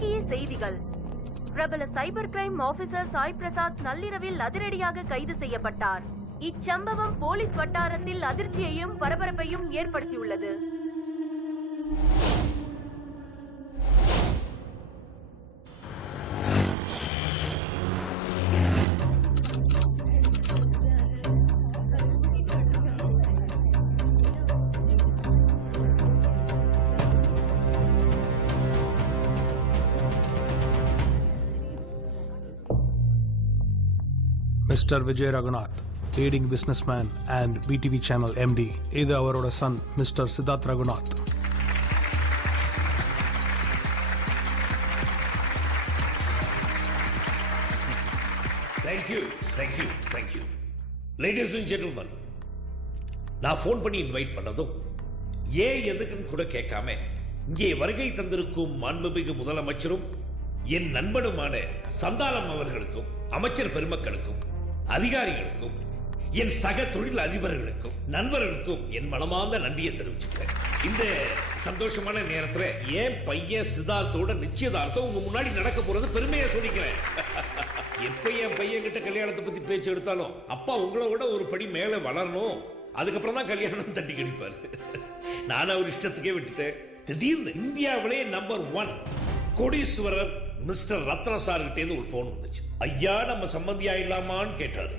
முக்கிய செய்திகள். பிரபல cyber crime officer Sai Prasad நள்ளிரவில் அதிரடியாக கைது செய்யப்பட்டார். இச்சம்பவம் போலீஸ் வட்டாரத்தில் அதிர்ச்சியையும் பரபரப்பையும் ஏற்படுத்தியுள்ளது. Mr. Vijay Raghunath, leading businessman and BTV channel MD. இது அவரோட son, Mr. Siddharth Raghunath. Thank you. Ladies and gentlemen, நான் ஃபோன் பண்ணி இன்வைட் பண்ணதும் ஏன் எதுக்குன்னு கூட கேட்காம இங்கே வருகை தந்திருக்கும் மாண்புமிகு முதலமைச்சரும் என் நண்பனுமான சந்தானம் அவர்களுக்கும் அமைச்சர் பெருமக்களுக்கும் அதிகாரிகளுக்கும் என் சக தொழில் அதிபர்களுக்கும் நண்பர்களுக்கும் என் மனமார்ந்த நன்றியை தெரிவிச்சுக்கிறேன். இந்த சந்தோஷமான நேரத்துல என் பையன் சித்தார்த்தோட நிச்சயதார்த்தம் உங்க முன்னாடி நடக்க போறது பெருமையா சொல்லிக்கிறேன். எப்ப என் பையன் கிட்ட கல்யாணத்தை பத்தி பேச்சு எடுத்தாலும் அப்பா உங்களை விட ஒரு படி மேல வளரணும், அதுக்கப்புறம் தான் கல்யாணம் தட்டி கடிப்பாரு. நான் அவர் இஷ்டத்துக்கே விட்டுட்டேன். திடீர்னு இந்தியாவிலே நம்பர் 1 கோடீஸ்வரர் மிஸ்டர் ரத்ன சார் கிட்டே ஒரு போன் வந்துச்சு. ஐயா நம்ம சம்பந்தி ஆயிடலாமான்னு கேட்டாரு.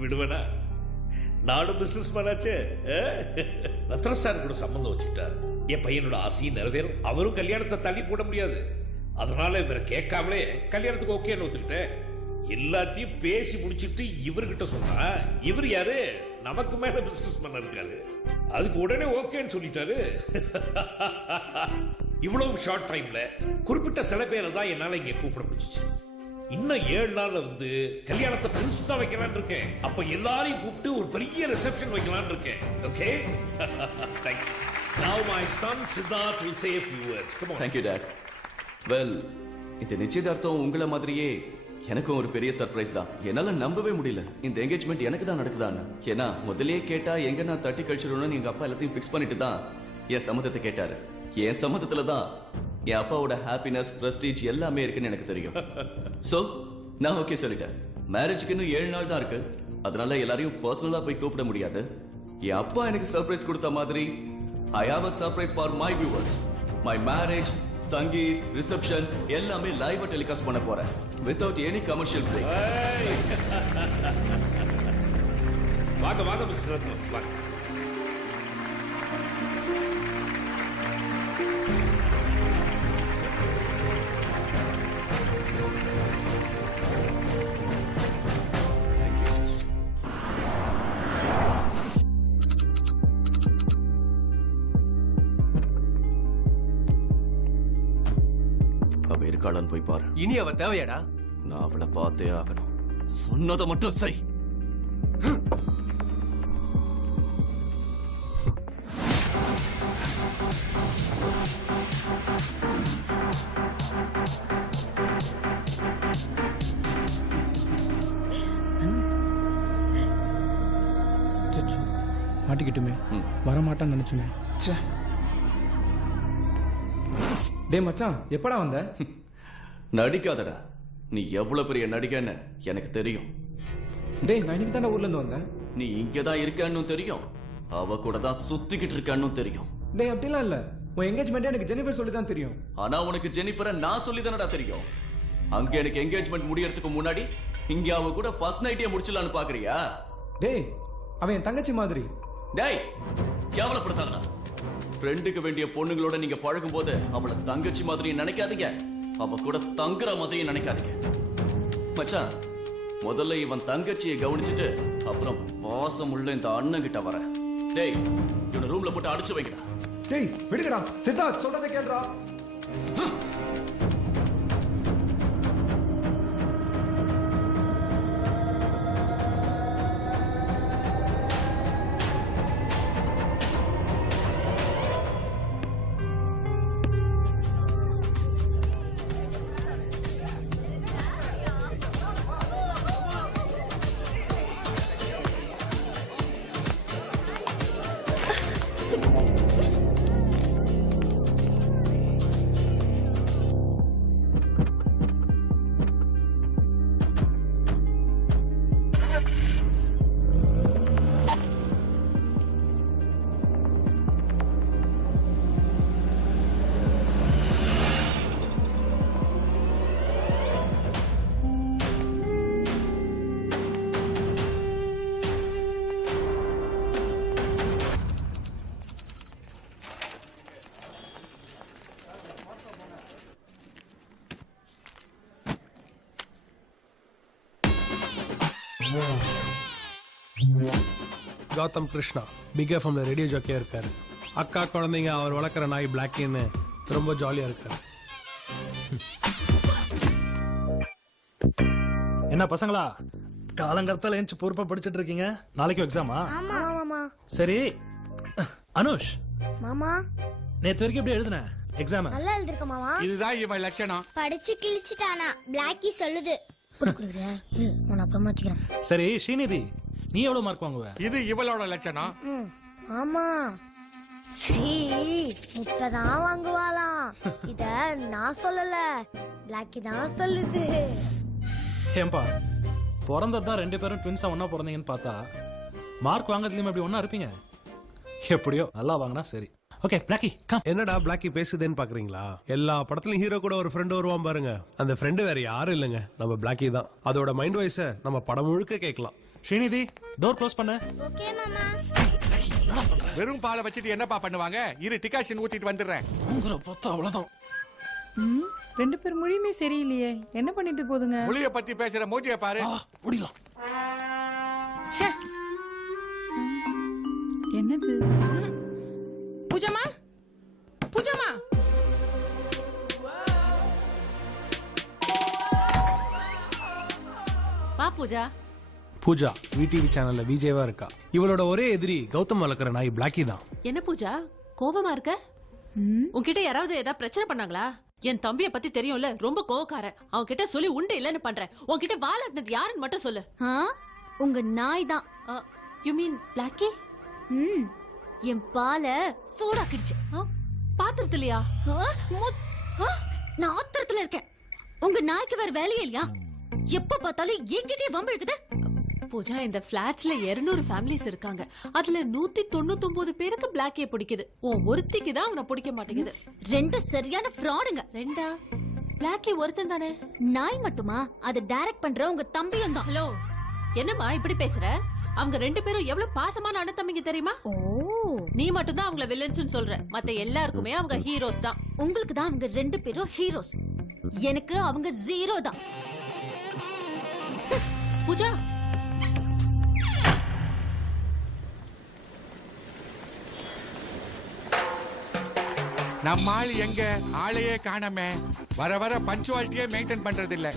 விடுவேனா, நானும் பிசினஸ் மேனாச்சே. ரத்ன சார் கூட சம்பந்தம் வச்சுட்டார். என் பையனோட ஆசையும் நிறைவேறும், அவரும் கல்யாணத்தை தள்ளி போட முடியாது. அதனால இவரை கேட்காமலே கல்யாணத்துக்கு ஓகேன்னு ஒத்துக்கிட்டேன். எல்லாத்தையும் பேசி முடிச்சிட்டு இவர்கிட்ட சொன்னா இவர் யாரு, நமக்கு மேல பிசினஸ் பண்ண இருக்காரு. அதுக்கு உடனே ஓகேன்னு சொல்லிட்டாரு. இவ்வளவு ஷார்ட் டைம்ல குறிப்பிட்ட சில பேரை தான் என்னால இங்க கூப்பிட முடிஞ்சிச்சு. இன்னும் 7 நாள்ல வந்து கல்யாணத்தை பெருசா வைக்கலாம்னு இருக்கேன். அப்ப எல்லாரையும் கூப்பிட்டு ஒரு பெரிய ரிசப்ஷன் வைக்கலாம்னு இருக்கேன். Okay? Thank you. Now my son Siddharth will say a few words. Come on. Thank you, Dad. Well, இந்த நிச்சயதார்த்தம் உங்களை மாதிரியே எனக்கும் ஒரு பெரிய சர்ப்ரைஸ் தான். என்னால நம்பவே முடியல இந்த என்கேஜ்மெண்ட் எனக்கு தான் நடக்குதான்னு. ஏன்னா முதல்லயே கேட்டா எங்க நான் தட்டி கழிச்சிடணும்னு எங்க அப்பா எல்லாத்தையும் ஃபிக்ஸ் பண்ணிட்டு தான் என் சம்மதத்தை கேட்டாரு. என் சம்மதத்துல தான் என் அப்பாவோட ஹாப்பினஸ் பிரஸ்டீஜ் எல்லாமே இருக்குன்னு எனக்கு தெரியும். சோ நான் ஓகே சொல்லிட்டேன். மேரேஜ்க்கு இன்னும் 7 நாள் தான் இருக்கு. அதனால எல்லாரையும் பர்சனலா போய் கூப்பிட முடியாது. என் அப்பா எனக்கு சர்ப்ரைஸ் கொடுத்த மாதிரி I have a surprise for my viewers. My marriage, sangeet, reception எல்லாமே லைவா டெலிகாஸ்ட் பண்ண போறேன். Without any commercial break. வாங்க மிஸ்டர் ரத்னம், வாங்க. இருக்காளான்னு போய் பாரு. இனி அவ தேவையாடா? நான் அவளை பார்த்தே ஆகணும். சொன்னதை மட்டும் செய். மாட்டிக்கிட்டுமே, வரமாட்டான்னு நினைச்சுமே. டே மச்சான், எப்படா வந்த? நடிக்காதடா, நீ எவ்வளவு பெரிய நடிகன்னு எனக்கு தெரியும். டேய், நான் இன்னைக்கு தானே ஊர்ல இருந்து வந்தேன். நீ இங்கதான் இருக்கான்னு தெரியும், அவ கூட தான் சுத்திக்கிட்டு இருக்கான்னு தெரியும். டேய், அப்படிலாம் இல்ல. உன் என்கேஜ்மெண்ட் எனக்கு ஜெனிஃபர் சொல்லி தான் தெரியும். ஆனா உனக்கு ஜெனிஃபரை நான் சொல்லி தானடா தெரியும். அங்க எனக்கு என்கேஜ்மெண்ட் முடியறதுக்கு முன்னாடி இங்க அவ கூட ஃபர்ஸ்ட் நைட்டே முடிச்சலான்னு பாக்குறியா? டேய், அவன் என் தங்கச்சி மாதிரி. டேய், கேவலப்படுத்தாதடா. ஃப்ரெண்டுக்கு வேண்டிய பொண்ணுங்களோட நீங்க பழகும் போது அவளை தங்கச்சி மாதிரி நினைக்காதீங்க, அவ கூட தங்குற மாதிரி நினைக்காதீங்க. மச்சான், முதல்ல இவன் தங்கச்சியை கவனிச்சுட்டு அப்புறம் பாசம் உள்ள இந்த அண்ணன் கிட்ட வர. டேய், இவனை ரூம்ல போட்டு அடிச்சு வைக்கடா. டேய், விடுங்கடா. சித்தார்த் சொல்றதை கேளுடா. கௌதம் கிருஷ்ணா பிக் எஃப்எம்ல ரேடியோ ஜாக்கியா இருக்காரு. அக்கா குழந்தைங்க அவர் வளர்க்குற நாய் பிளாக்கின்னு ரொம்ப ஜாலியா இருக்காரு. என்ன பசங்களா காலங்கரத்தால ஏஞ்சி பொறுப்பா படிச்சிட்டு இருக்கீங்க? நாளைக்கு எக்ஸாமா? ஆமா மாமா. சரி அனுஷ், மாமா நேத்து வரைக்கும் எப்படி எழுதுன எக்ஸாம்? நல்லா எழுதிருக்க மாமா. இதுதான் இவன் லட்சணம். படிச்சு கிழிச்சிட்டானா பிளாக்கி சொல்லுது. குடுக்குறியா? இரு நான் அப்புறமா வச்சுக்கிறேன். சரி ஸ்ரீநிதி, நீ எவ்வளவு மார்க் வாங்குவ? இது இவளோட லட்சணம். ஆமா ஸ்ரீ முட்டை தான் வாங்குவாளாம். இத நான் சொல்லல, பிளாக்கி தான் சொல்லுது. ஏன்பா பிறந்ததுதான் 2 பேரும் ட்வின்ஸா ஒன்னா பிறந்தீங்கன்னு பார்த்தா மார்க் வாங்குறதுலயும் எப்படி ஒன்னா இருப்பீங்க? எப்படியோ நல்லா வாங்கினா சரி. Okay Blackie come. என்னடா பிளாக்கி பேசுதேன்னு பாக்குறீங்களா? எல்லா படத்துலயும் ஹீரோ கூட ஒரு ஃப்ரெண்ட் வருவான் பாருங்க, அந்த ஃப்ரெண்டு வேற யாரும் இல்லைங்க, நம்ம பிளாக்கி தான். அதோட மைண்ட் வாய்ஸ நம்ம படம் முழுக்க கேட்கலாம். ஸ்ரீநிதி டோர் க்ளோஸ் பண்ணு. ஓகே மாமா. வெறும் பாலை வச்சுட்டு என்னப்பா பண்ணுவாங்க? இரு டிகாஷன் ஊத்திட்டு வந்துடுறேன். உங்களை பார்த்தா அவ்வளவுதான். 2 பேர் மொழியுமே சரியில்லையே, என்ன பண்ணிட்டு போதுங்க? புளிய பத்தி பேசுற மூஞ்சிய பாரு. முடியலாம். ச்சே. என்னது? பூஜாமா, பூஜாமா. வா பூஜா. பூஜா விடிவி சேனல்ல விஜயவா இருக்கா. இவளோட ஒரே எதிரி கௌதம் வளர்க்குற நாய் பிளாக்கி தான். என்ன பூஜா கோவமா இருக்க? உன்கிட்ட யாராவது ஏதாவது பிரச்சனை பண்ணாங்களா? என் தம்பிய பத்தி தெரியும்ல, ரொம்ப கோவக்காரன். அவன் கிட்ட சொல்லி உண்டு இல்லன்னு பண்றேன். உன்கிட்ட வாலாட்டினது யாருன்னு மட்டும் சொல்லு. உங்க நாய் தான். You mean Blackie? என் பால சூடாக்கிடுச்சு. பாத்திரத்திலையா? நான் ஆத்திரத்துல இருக்கேன். உங்க நாய்க்கு வேற வேலையே இல்லையா? எப்ப பார்த்தாலும் என்கிட்டயே வம்பு இழுக்குது. பூஜா, இந்த பிளாட்ஸ்ல 200 ஃபேமிலிஸ் இருக்காங்க. அதுல 199 பேருக்கு பிளாக்கிய பிடிக்குது. உன் ஒருத்திக்கு தான் அவனை பிடிக்க மாட்டேங்குது. 2 சரியான ஃப்ராடுங்க. 2 பிளாக்கி ஒருத்தன் தானே? நாய் மட்டுமா? அதை டைரக்ட் பண்ற உங்க தம்பியும் தான். ஹலோ, என்னம்மா இப்படி பேசுற? அவங்க 2 பேரும் எவ்வளவு பாசமான அண்ணன் தம்பிங்க தெரியுமா? ஓ, நீ மட்டும் தான் அவங்கள வில்லன்ஸ்னு சொல்ற. மத்த எல்லாருக்குமே அவங்க ஹீரோஸ் தான். உங்களுக்கு தான் அவங்க 2 பேரும் ஹீரோஸ், எனக்கு அவங்க 0 தான். பூஜா, நம்ம ஆள் எங்க? ஆளையே காணமே. வர வர பஞ்சுவாலிட்டியே மெயின்டைன் பண்றது இல்ல.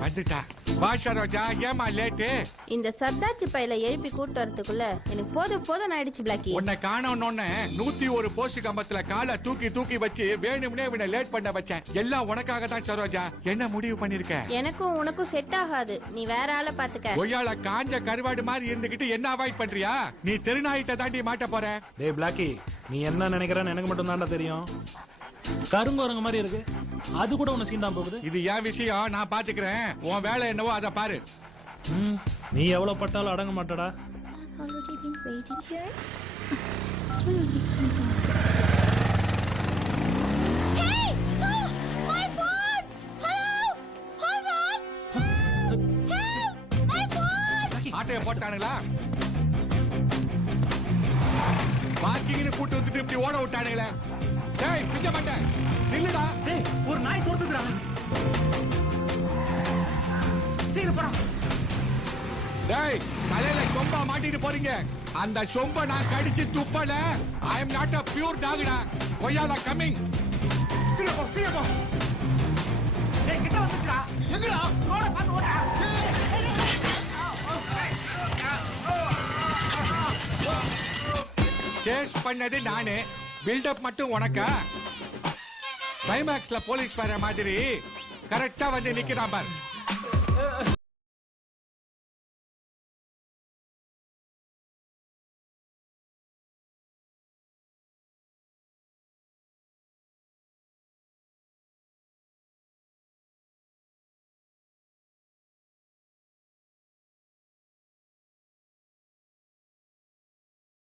வந்துட்டா. வா சரோஜா, ஏமா லேட்டு? இந்த சர்தாச்சி பையில எழுப்பி கூட்டு வரதுக்குள்ள எனக்கு போதும் ஆயிடுச்சு பிளாக்கி. உன்னை காணோன்னு 101 போஸ்ட் கம்பத்துல காலை தூக்கி தூக்கி வச்சு வேணும்னே இவனை லேட் பண்ண வச்சேன். எல்லாம் உனக்காக தான் சரோஜா. என்ன முடிவு பண்ணிருக்க? எனக்கும் உனக்கும் செட் ஆகாது, நீ வேற ஆளை பாத்துக்க. ஒய்யால காஞ்ச கருவாடு மாதிரி இருந்துகிட்டு என்ன அவாய்ட் பண்றியா? நீ திருநாயிட்ட தாண்டி மாட்ட போற. டேய் பிளாக்கி, நீ என்ன நினைக்கிறன்னு எனக்கு மட்டும் தான்டா தெரியும். கருங்கோரங்க மாதிரி இருக்கு, அது கூட உன்னை சீண்டாம போகுது. இது என் விஷயம், நான் பாத்துக்கிறேன். உன் வேலை என்னவோ அதை பாரு. நீ எவ்வளவு பட்டாலும் அடங்க மாட்டடா. ஆட்டைய போட்டானுங்களா? பார்க்கிங்னு கூட்டு வந்துட்டு இப்படி ஓட விட்டானுங்களே. டேய் பிஞ்ச மாட்டேன், நில்லுடா. டேய் ஒரு நாய் தோர்த்துதுடா. சீக்கிரம் போடா. டேய் தலையில சொம்பா மாட்டிட்டு போறீங்க. அந்த சொம்ப நான் கடிச்சு துப்பல. I am not a pure dog டா. கொய்யால கமிங். சீக்கிரம் போ. டேய் கிட்ட வந்துடா. எங்கடா? ஓட பாத்து ஓட. சேஸ் பண்ணது நானே, பில்டப் மட்டும் உனக்கா? கிளைமாக்ஸ்ல போலீஸ் வர மாதிரி கரெக்டா வந்து நிக்கிறான் பார்.